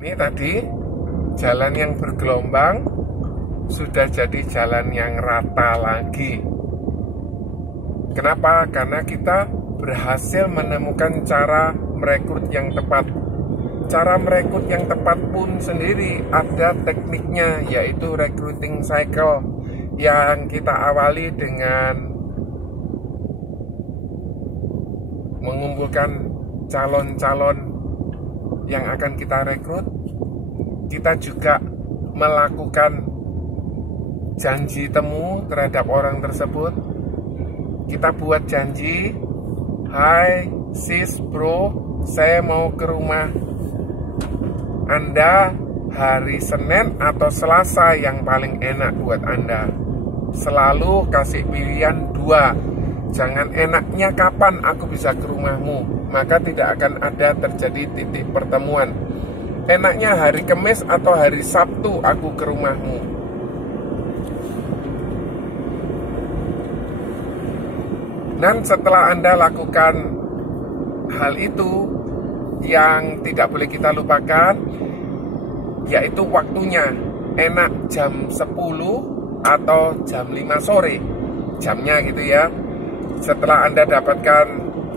Ini tadi jalan yang bergelombang sudah jadi jalan yang rata lagi. Kenapa? Karena kita berhasil menemukan cara merekrut yang tepat. Cara merekrut yang tepat pun sendiri ada tekniknya, yaitu recruiting cycle, yang kita awali dengan mengumpulkan calon-calon yang akan kita rekrut. Kita juga melakukan janji temu terhadap orang tersebut. Kita buat janji, "Hai sis bro, saya mau ke rumah Anda hari Senin atau Selasa yang paling enak buat Anda." Selalu kasih pilihan dua. Jangan enaknya kapan aku bisa ke rumahmu, maka tidak akan ada terjadi titik pertemuan. Enaknya hari Kamis atau hari Sabtu aku ke rumahmu. Dan setelah Anda lakukan hal itu, yang tidak boleh kita lupakan yaitu waktunya. Enak jam 10 atau jam 5 sore, jamnya gitu ya. Setelah Anda dapatkan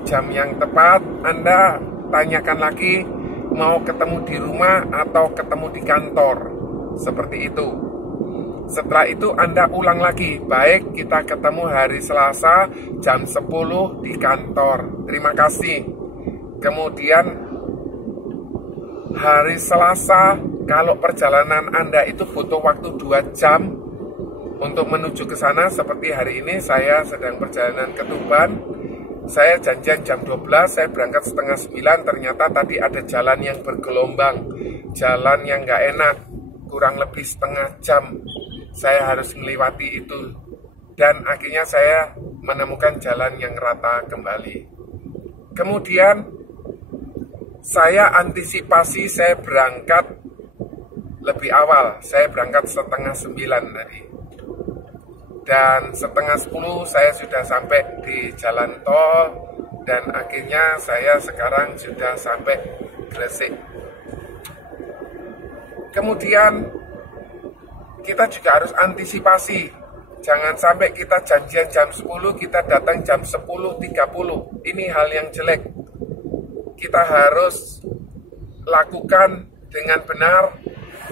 jam yang tepat, Anda tanyakan lagi mau ketemu di rumah atau ketemu di kantor. Seperti itu. Setelah itu Anda ulang lagi, baik kita ketemu hari Selasa jam 10 di kantor. Terima kasih. Kemudian hari Selasa, kalau perjalanan Anda itu butuh waktu 2 jam untuk menuju ke sana, seperti hari ini saya sedang perjalanan ke Tuban. Saya janjian jam 12, saya berangkat setengah 9, ternyata tadi ada jalan yang bergelombang, jalan yang nggak enak, kurang lebih setengah jam saya harus melewati itu. Dan akhirnya saya menemukan jalan yang rata kembali. Kemudian saya antisipasi, saya berangkat lebih awal, saya berangkat setengah 9 tadi. Dan setengah 10 saya sudah sampai di jalan tol, dan akhirnya saya sekarang sudah sampai Gresik. Kemudian kita juga harus antisipasi, jangan sampai kita janjian jam 10, kita datang jam 10.30. Ini hal yang jelek. Kita harus lakukan dengan benar.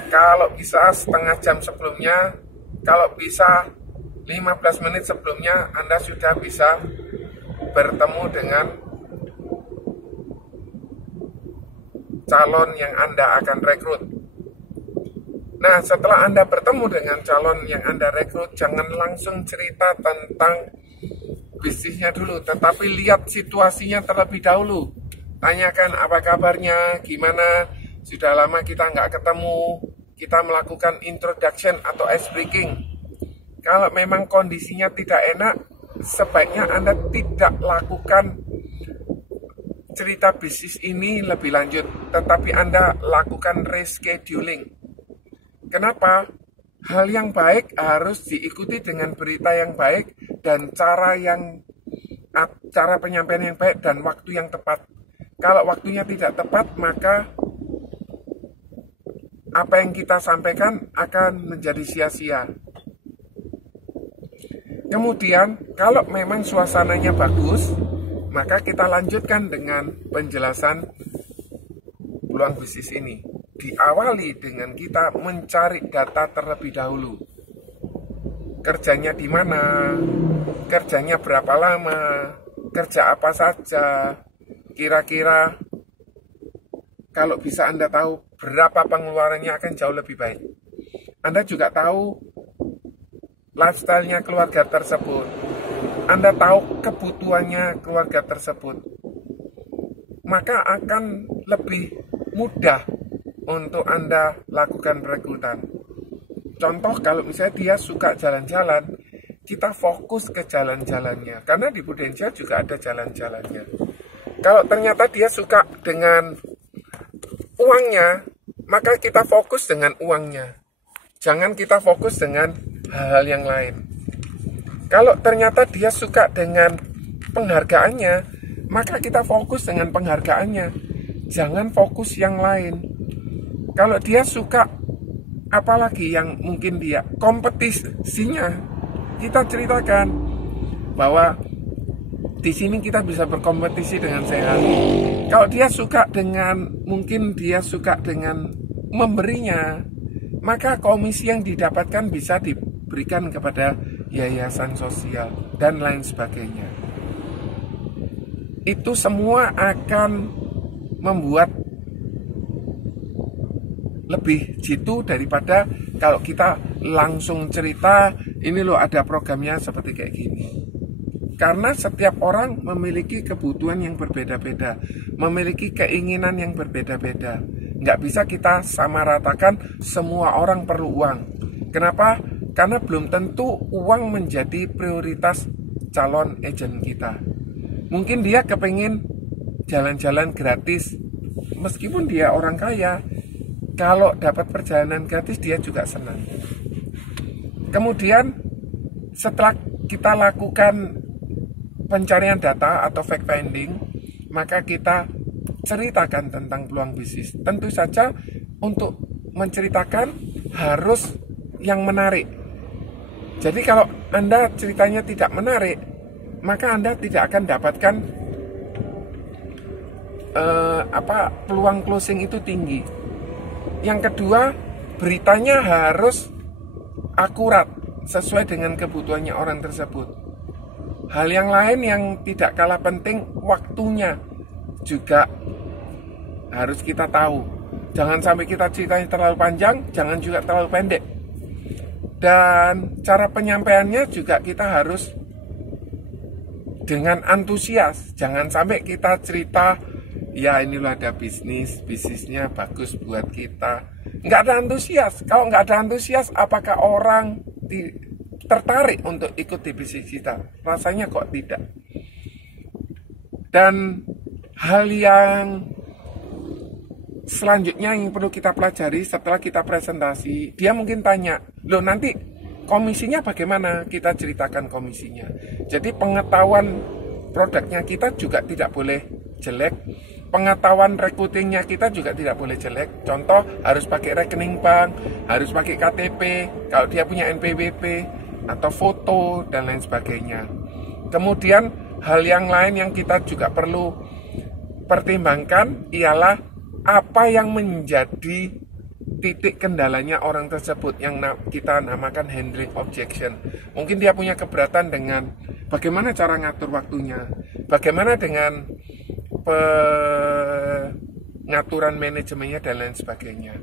Kalau bisa setengah jam sebelumnya, kalau bisa 15 menit sebelumnya Anda sudah bisa bertemu dengan calon yang Anda akan rekrut. Nah, setelah Anda bertemu dengan calon yang Anda rekrut, jangan langsung cerita tentang bisnisnya dulu, tetapi lihat situasinya terlebih dahulu. Tanyakan apa kabarnya, gimana, sudah lama kita nggak ketemu, kita melakukan introduction atau ice breaking. Kalau memang kondisinya tidak enak, sebaiknya Anda tidak lakukan cerita bisnis ini lebih lanjut, tetapi Anda lakukan rescheduling. Kenapa? Hal yang baik harus diikuti dengan berita yang baik dan cara penyampaian yang baik dan waktu yang tepat. Kalau waktunya tidak tepat, maka apa yang kita sampaikan akan menjadi sia-sia. Kemudian, kalau memang suasananya bagus, maka kita lanjutkan dengan penjelasan peluang bisnis ini. Diawali dengan kita mencari data terlebih dahulu. Kerjanya di mana, kerjanya berapa lama, kerja apa saja, kira-kira kalau bisa Anda tahu berapa pengeluarannya akan jauh lebih baik. Anda juga tahu lifestyle-nya keluarga tersebut. Anda tahu kebutuhannya keluarga tersebut. Maka akan lebih mudah untuk Anda lakukan rekrutan. Contoh, kalau misalnya dia suka jalan-jalan, kita fokus ke jalan-jalannya. Karena di Prudensial juga ada jalan-jalannya. Kalau ternyata dia suka dengan uangnya, maka kita fokus dengan uangnya. Jangan kita fokus dengan hal-hal yang lain. Kalau ternyata dia suka dengan penghargaannya, maka kita fokus dengan penghargaannya. Jangan fokus yang lain. Kalau dia suka, apalagi yang mungkin dia kompetisinya, kita ceritakan bahwa di sini kita bisa berkompetisi dengan sehat. Kalau dia suka dengan, mungkin dia suka dengan memberinya, maka komisi yang didapatkan bisa diberikan kepada yayasan sosial dan lain sebagainya. Itu semua akan membuat lebih jitu daripada kalau kita langsung cerita, ini loh ada programnya seperti kayak gini. Karena setiap orang memiliki kebutuhan yang berbeda-beda, memiliki keinginan yang berbeda-beda. Nggak bisa kita samaratakan semua orang perlu uang. Kenapa? Karena belum tentu uang menjadi prioritas calon agent kita. Mungkin dia kepingin jalan-jalan gratis, meskipun dia orang kaya. Kalau dapat perjalanan gratis dia juga senang. Kemudian setelah kita lakukan pencarian data atau fact finding, maka kita ceritakan tentang peluang bisnis. Tentu saja untuk menceritakan harus yang menarik. Jadi kalau Anda ceritanya tidak menarik, maka Anda tidak akan dapatkan peluang closing itu tinggi. Yang kedua, beritanya harus akurat, sesuai dengan kebutuhannya orang tersebut. Hal yang lain yang tidak kalah penting, waktunya juga harus kita tahu. Jangan sampai kita ceritanya terlalu panjang, jangan juga terlalu pendek. Dan cara penyampaiannya juga kita harus dengan antusias. Jangan sampai kita cerita, ya inilah ada bisnisnya bagus buat kita. Nggak ada antusias. Kalau nggak ada antusias, apakah orang tertarik untuk ikut di bisnis kita? Rasanya kok tidak. Dan hal yang selanjutnya yang perlu kita pelajari setelah kita presentasi, dia mungkin tanya, loh nanti komisinya bagaimana? Kita ceritakan komisinya. Jadi pengetahuan produknya kita juga tidak boleh jelek. Pengetahuan recruitingnya kita juga tidak boleh jelek. Contoh, harus pakai rekening bank, harus pakai KTP, kalau dia punya NPWP, atau foto, dan lain sebagainya. Kemudian, hal yang lain yang kita juga perlu pertimbangkan ialah apa yang menjadi titik kendalanya orang tersebut yang kita namakan handling objection. Mungkin dia punya keberatan dengan bagaimana cara ngatur waktunya, bagaimana dengan pengaturan manajemennya dan lain sebagainya.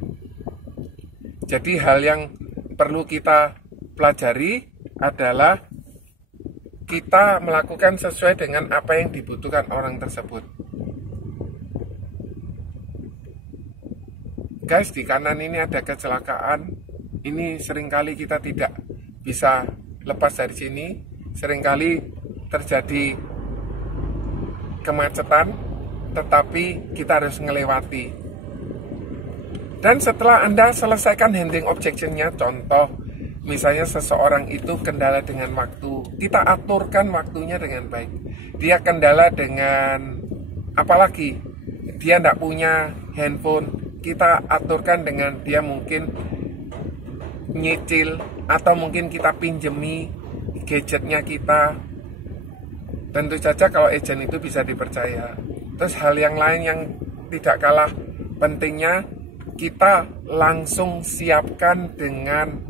Jadi hal yang perlu kita pelajari adalah kita melakukan sesuai dengan apa yang dibutuhkan orang tersebut. Guys, di kanan ini ada kecelakaan. Ini seringkali kita tidak bisa lepas dari sini. Seringkali terjadi kemacetan, tetapi kita harus melewati. Dan setelah Anda selesaikan handling objection-nya, contoh, misalnya seseorang itu kendala dengan waktu, kita aturkan waktunya dengan baik. Dia kendala dengan, apalagi, dia tidak punya handphone, kita aturkan dengan dia mungkin nyicil, atau mungkin kita pinjemi gadgetnya kita. Tentu saja kalau agent itu bisa dipercaya. Terus hal yang lain yang tidak kalah pentingnya, kita langsung siapkan dengan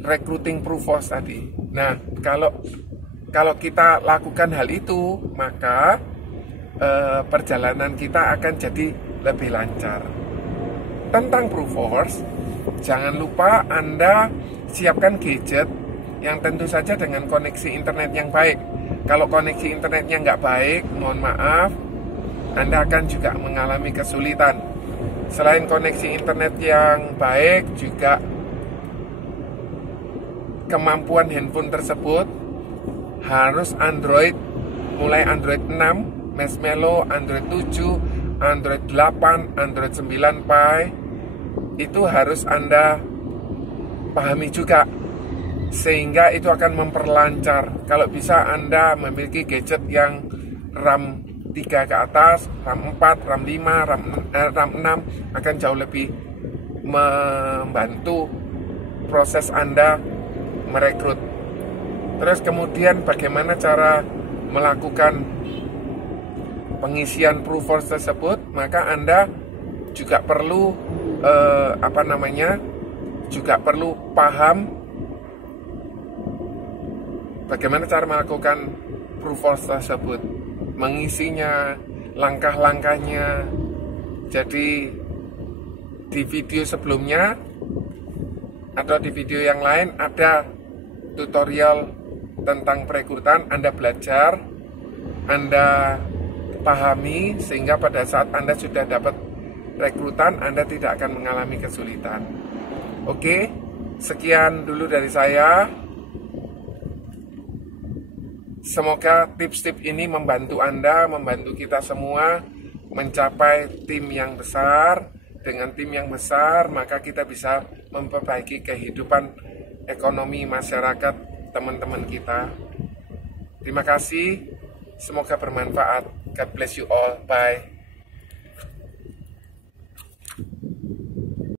recruiting proposal tadi. Nah, kalau kita lakukan hal itu, maka perjalanan kita akan jadi lebih lancar. Tentang proposal, jangan lupa Anda siapkan gadget yang tentu saja dengan koneksi internet yang baik. Kalau koneksi internetnya nggak baik, mohon maaf, Anda akan juga mengalami kesulitan. Selain koneksi internet yang baik, juga kemampuan handphone tersebut harus Android, mulai Android 6, Marshmallow, Android 7, Android 8, Android 9 Pie. Itu harus Anda pahami juga, sehingga itu akan memperlancar. Kalau bisa Anda memiliki gadget yang RAM 3 ke atas, RAM 4, RAM 5, RAM 6 akan jauh lebih membantu proses Anda merekrut. Terus kemudian bagaimana cara melakukan pengisian proofers tersebut, maka Anda juga perlu juga perlu paham bagaimana cara melakukan proofers tersebut, mengisinya, langkah-langkahnya. Jadi di video sebelumnya atau di video yang lain ada tutorial tentang perekrutan. Anda belajar, Anda pahami, sehingga pada saat Anda sudah dapat rekrutan, Anda tidak akan mengalami kesulitan. Oke, sekian dulu dari saya. Semoga tips-tips ini membantu Anda, membantu kita semua mencapai tim yang besar. Dengan tim yang besar, maka kita bisa memperbaiki kehidupan ekonomi masyarakat teman-teman kita. Terima kasih, semoga bermanfaat. God bless you all. Bye.